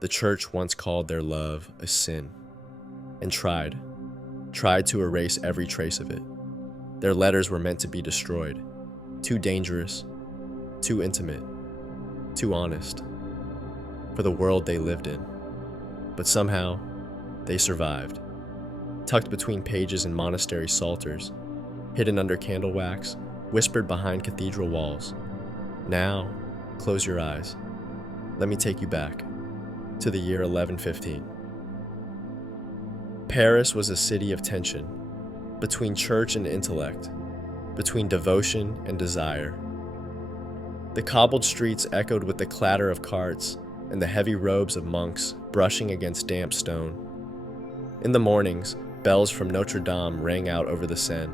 The church once called their love a sin, and tried to erase every trace of it. Their letters were meant to be destroyed. Too dangerous, too intimate, too honest for the world they lived in. But somehow, they survived. Tucked between pages in monastery psalters, hidden under candle wax, whispered behind cathedral walls. Now, close your eyes. Let me take you back to the year 1115. Paris was a city of tension, between church and intellect, between devotion and desire. The cobbled streets echoed with the clatter of carts and the heavy robes of monks brushing against damp stone. In the mornings, bells from Notre Dame rang out over the Seine.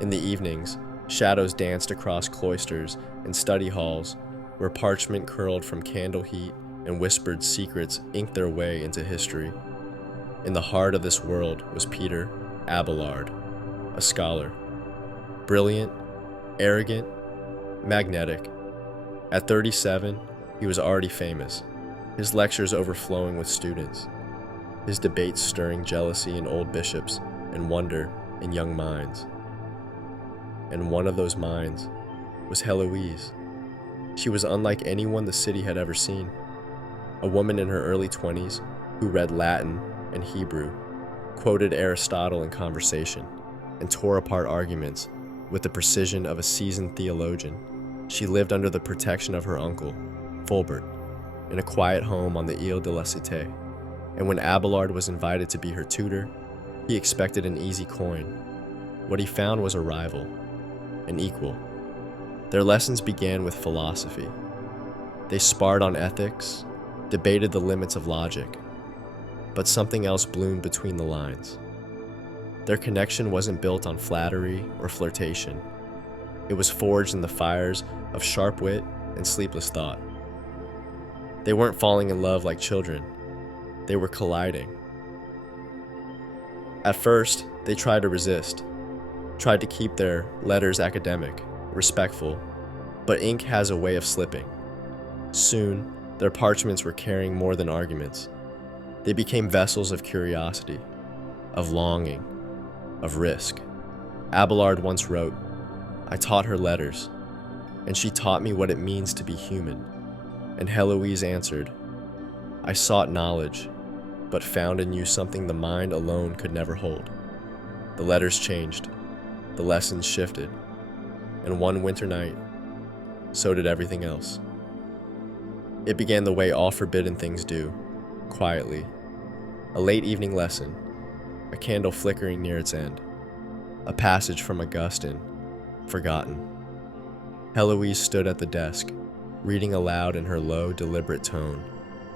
In the evenings, shadows danced across cloisters and study halls where parchment curled from candle heat and whispered secrets inked their way into history. In the heart of this world was Peter Abelard, a scholar. Brilliant, arrogant, magnetic. At 37, he was already famous, his lectures overflowing with students, his debates stirring jealousy in old bishops and wonder in young minds. And one of those minds was Héloïse. She was unlike anyone the city had ever seen. A woman in her early 20s who read Latin and Hebrew, quoted Aristotle in conversation, and tore apart arguments with the precision of a seasoned theologian. She lived under the protection of her uncle, Fulbert, in a quiet home on the Ile de la Cité. And when Abelard was invited to be her tutor, he expected an easy coin. What he found was a rival, an equal. Their lessons began with philosophy. They sparred on ethics, debated the limits of logic, but something else bloomed between the lines. Their connection wasn't built on flattery or flirtation. It was forged in the fires of sharp wit and sleepless thought. They weren't falling in love like children. They were colliding. At first, they tried to resist, tried to keep their letters academic, respectful, but ink has a way of slipping. Soon, their parchments were carrying more than arguments. They became vessels of curiosity, of longing, of risk. Abelard once wrote, "I taught her letters, and she taught me what it means to be human." And Heloise answered, "I sought knowledge, but found in you something the mind alone could never hold." The letters changed, the lessons shifted, and one winter night, so did everything else. It began the way all forbidden things do, quietly. A late evening lesson, a candle flickering near its end, a passage from Augustine, forgotten. Heloise stood at the desk, reading aloud in her low, deliberate tone.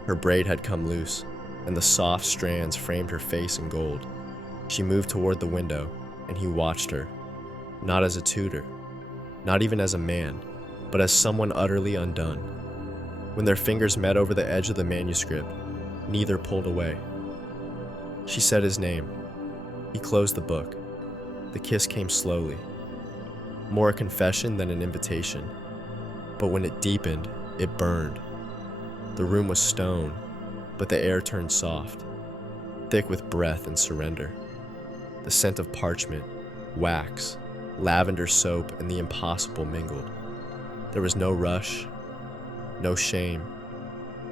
Her braid had come loose, and the soft strands framed her face in gold. She moved toward the window, and he watched her, not as a tutor, not even as a man, but as someone utterly undone. When their fingers met over the edge of the manuscript, neither pulled away. She said his name. He closed the book. The kiss came slowly, more a confession than an invitation. But when it deepened, it burned. The room was stone, but the air turned soft, thick with breath and surrender. The scent of parchment, wax, lavender soap, and the impossible mingled. There was no rush, no shame,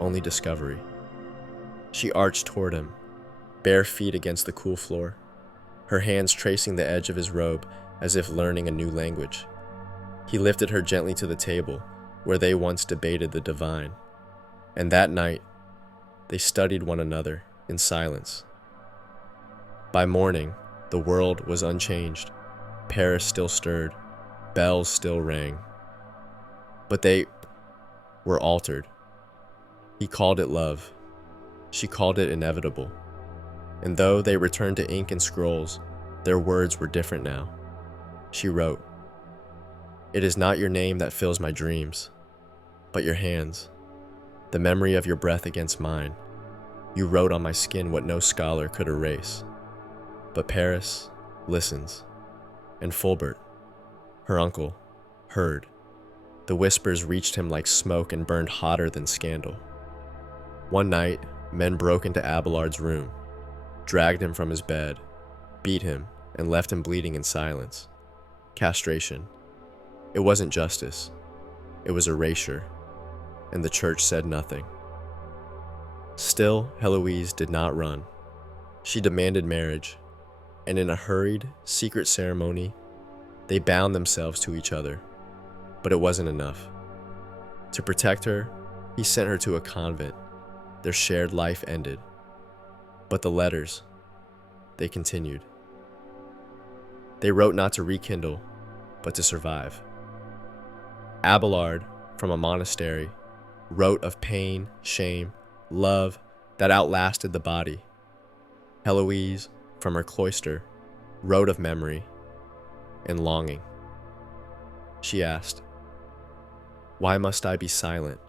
only discovery. She arched toward him, bare feet against the cool floor, her hands tracing the edge of his robe as if learning a new language. He lifted her gently to the table where they once debated the divine. And that night, they studied one another in silence. By morning, the world was unchanged. Paris still stirred, bells still rang. But they were altered. He called it love. She called it inevitable. And though they returned to ink and scrolls, their words were different now. She wrote, "It is not your name that fills my dreams, but your hands, the memory of your breath against mine. You wrote on my skin what no scholar could erase." But Paris listens, and Fulbert, her uncle, heard. The whispers reached him like smoke and burned hotter than scandal. One night, Men broke into Abelard's room, dragged him from his bed, beat him, and left him bleeding in silence. Castration. It wasn't justice. It was erasure, and the church said nothing. Still, Héloïse did not run. She demanded marriage, and in a hurried, secret ceremony, they bound themselves to each other. But it wasn't enough. To protect her, he sent her to a convent. Their shared life ended. But the letters, they continued. They wrote not to rekindle, but to survive. Abelard, from a monastery, wrote of pain, shame, love that outlasted the body. Héloïse, from her cloister, wrote of memory and longing. She asked, "Why must I be silent?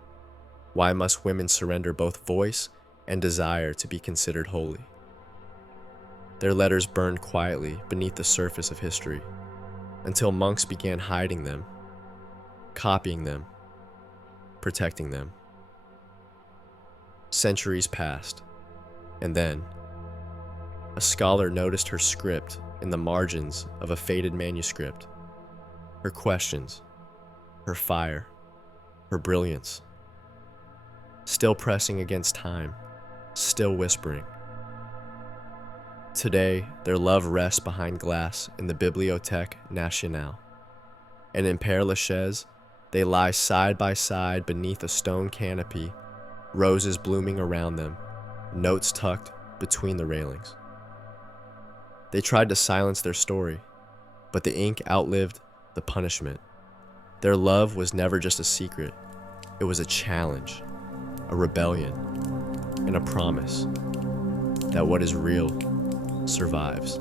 Why must women surrender both voice and desire to be considered holy?" Their letters burned quietly beneath the surface of history, until monks began hiding them, copying them, protecting them. Centuries passed, and then a scholar noticed her script in the margins of a faded manuscript. Her questions, her fire, her brilliance. Still pressing against time, still whispering. Today, their love rests behind glass in the Bibliothèque Nationale, and in Père Lachaise, they lie side by side beneath a stone canopy, roses blooming around them, notes tucked between the railings. They tried to silence their story, but the ink outlived the punishment. Their love was never just a secret. It was a challenge, a rebellion, and a promise that what is real survives.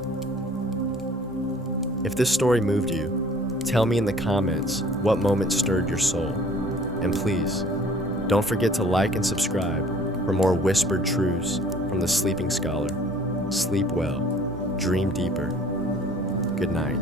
If this story moved you, tell me in the comments what moment stirred your soul. And please, don't forget to like and subscribe for more whispered truths from the sleeping scholar. Sleep well, dream deeper. Good night.